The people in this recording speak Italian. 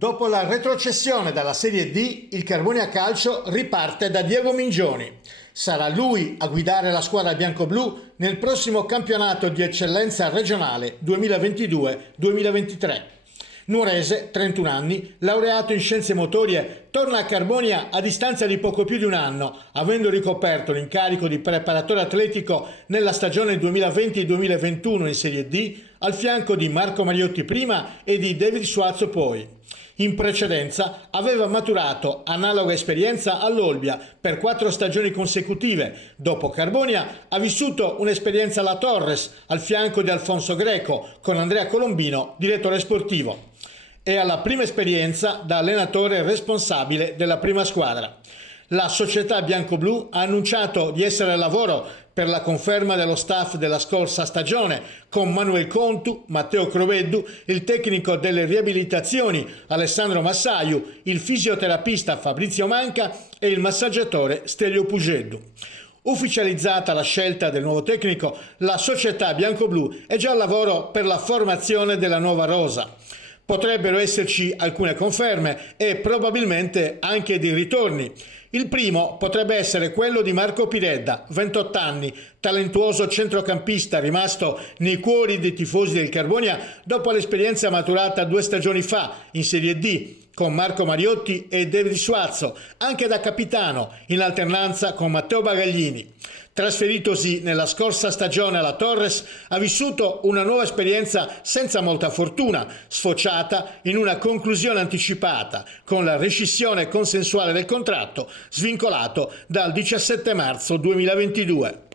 Dopo la retrocessione dalla Serie D, il Carbonia Calcio riparte da Diego Mingioni. Sarà lui a guidare la squadra biancoblù nel prossimo campionato di eccellenza regionale 2022-2023. Nuorese, 31 anni, laureato in scienze motorie, torna a Carbonia a distanza di poco più di un anno, avendo ricoperto l'incarico di preparatore atletico nella stagione 2020-2021 in Serie D, al fianco di Marco Mariotti prima e di David Suazo poi. In precedenza aveva maturato analoga esperienza all'Olbia per 4 stagioni consecutive. Dopo Carbonia ha vissuto un'esperienza alla Torres al fianco di Alfonso Greco con Andrea Colombino, direttore sportivo. E alla prima esperienza da allenatore responsabile della prima squadra. La società biancoblù ha annunciato di essere al lavoro per la conferma dello staff della scorsa stagione con Manuel Contu, Matteo Croveddu, il tecnico delle riabilitazioni Alessandro Massaiu, il fisioterapista Fabrizio Manca e il massaggiatore Stelio Pugeddu. Ufficializzata la scelta del nuovo tecnico, la società biancoblù è già al lavoro per la formazione della nuova rosa. Potrebbero esserci alcune conferme e probabilmente anche dei ritorni. Il primo potrebbe essere quello di Marco Piredda, 28 anni, talentuoso centrocampista rimasto nei cuori dei tifosi del Carbonia dopo l'esperienza maturata 2 stagioni fa in Serie D con Marco Mariotti e David Suazo, anche da capitano, in alternanza con Matteo Bagaglini. Trasferitosi nella scorsa stagione alla Torres, ha vissuto una nuova esperienza senza molta fortuna, sfociata in una conclusione anticipata, con la rescissione consensuale del contratto, svincolato dal 17 marzo 2022.